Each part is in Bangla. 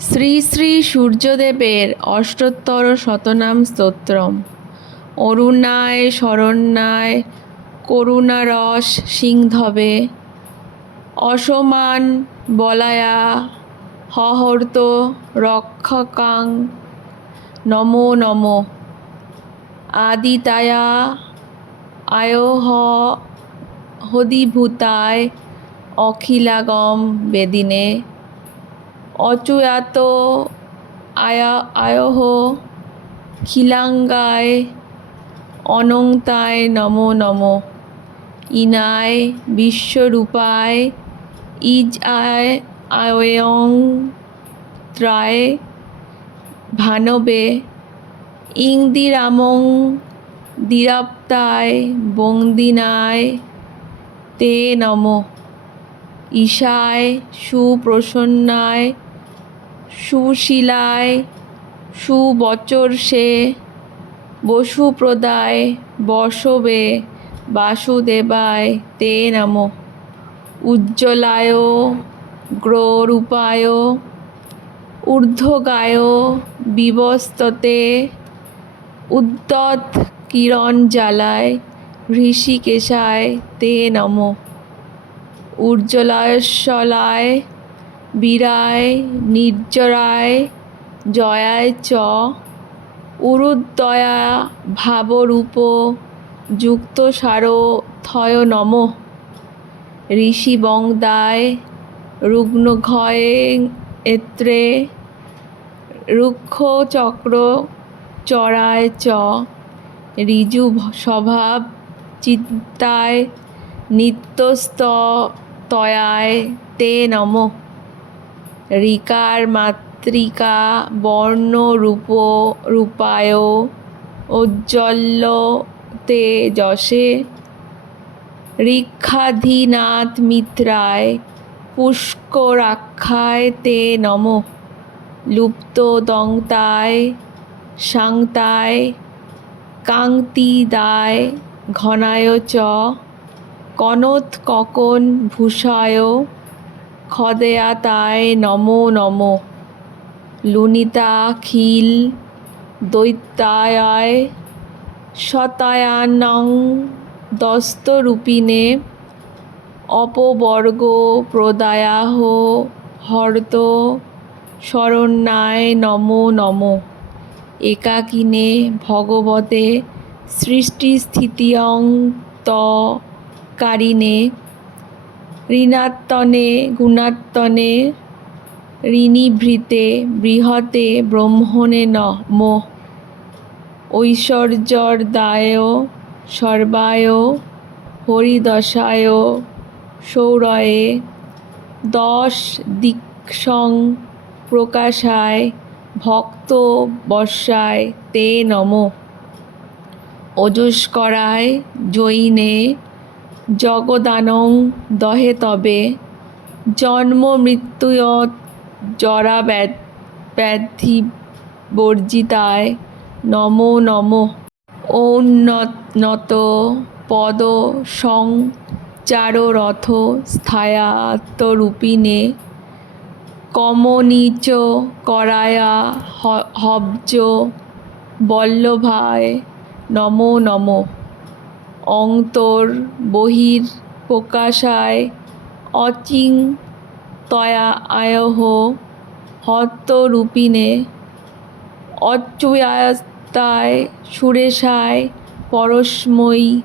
শ্রী শ্রী সূর্যদেবের অষ্টোত্তর শতনাম স্তোত্রম। অরুণায় শরণ্যায় করুণারস সিংধবে। অসমান বলায়া হহর্ত রক্ষকাং। নমো নমো। আদিতায়া আয়োহ হদিভূতায় অখিলাগম বেদিনে। অচুয়াত আয়া, আয়হ, খিলাঙ্গায়, অনন্তায় নমো নমো। ইনায় বিশ্বরূপায় ইজ আয় আয়ং ত্রায় ভানবে ইংদিরামং দিরাপ্তায়, বন্দিনায়, তে নমঃ। ঈশায় সুপ্রসন্নায় সুশীলায়, সুবচর্ষে, বসুপ্রদায় বসবে বাসুদেবায়, তে নম। উজ্জ্বলায়, গ্ররূপায়, ঊর্ধ্বগায়, বিবস্ততে, উদ্যত কিরণ জ্বালায় ঋষিকেশায়, তে নমঃ। উজ্জ্বলাশলায় বীরায়, নির্জরায়, জয়ায় চ উরুদ্দয়া ভাবরূপ যুক্ত সারো থয় নম। ঋষিবংদায় রুগ্নঘয়ে এত্রে রুক্ষ চক্র চড়ায় চ। ঋজু স্বভাব চিত্তায় নিত্যস্ত তয়ায় তে নম। ঋকার মাতৃকা, বর্ণ রূপ, রূপায় ঔজ্জ্বল্য তে যশে। ঋক্ষাধীনাথ মিত্রায়, পুষ্করাক্ষায় তে নম। লুপ্ত দংতায় সাংতায়, কাংতিদায়, ঘনায় চ। কনৎ ককন ভূষায় খদেয়াতায় নমো লুনিতা খিল দৈত্যায় শতায়ানং দস্তরূপিণে অপবর্গ প্রদায়াহ হর্ত শরণ্যায় নমো নমো। একাকিনে ভগবতে সৃষ্টিস্থিতিয়ং ত কারিণে ঋণাত্তনে, গুণাত্তনে, ঋণীভৃতে, বৃহতে, ব্রহ্মণে নম ঐশ্বর্যর্দায়, সর্বায়, হরিদশায়, সৌরয়ে, দশ দিক্ষং প্রকাশায়, ভক্ত বর্ষায়, তে নম। অজস্করায়, জৈনে জগদানং দহে তবে। জন্ম মৃত্যুয় জরা ব্যাধি বর্জিতায়। নমো নমো। ঔন্নত পদ সংচাররথ স্থায়াত্মরূপিণে কমনীচ করায়া হব্জ বল্লভায়। নমো নমো। অন্তর, বহির, প্রকাশায়, অচিং, তয়া, আয়হ হত্তরূপিণে অচ্যুয়াস্তায় সুরেশায় পরস্মৈ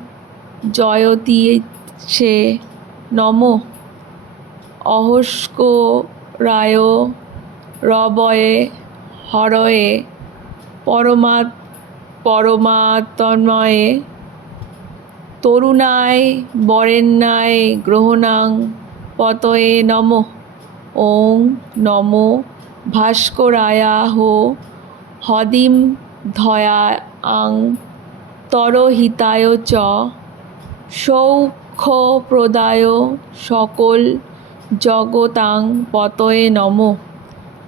জয়তীছে নম। অহস্ক রায় রবয়ে, হরয়ে পরমা পরমাত্ময়ে তরুণায়, বরেণ্যায়, গ্রহণাং, পতয়ে নম। ওং নমো ভাস্করায়াহ হদিম ধয়াং তরহিতায় চ। সৌখ্যপ্রদায় সকল জগতাং পতয়ে নম।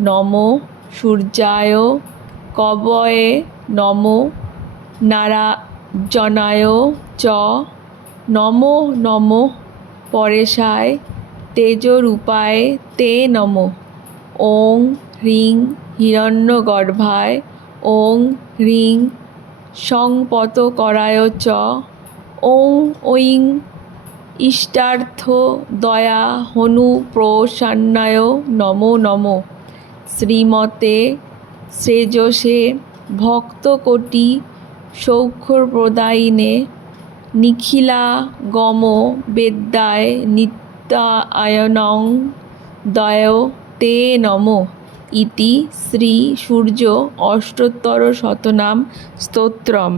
নম সূর্যায়, কবয়ে নম। নারাজনায় চ। নমো নমো। পরেশায় তেজরূপায় তে নম। ওং হ্রিং হিরণ্যগর্ভায় ওং হ্রিং সংপত করায় চ। ওং ঐং ইষ্টার্থ দয়া হনু প্রসন্নায় নমো, নমঃ। শ্রীমতে শ্রেয়সে ভক্তকোটি সৌখ্যপ্রদায়িনে নিখিলাগম বেদ্যায় নিত্যায়নং দয় তে নম ইতি শ্রী সূর্য অষ্টোত্তর শতনাম স্তোত্রম।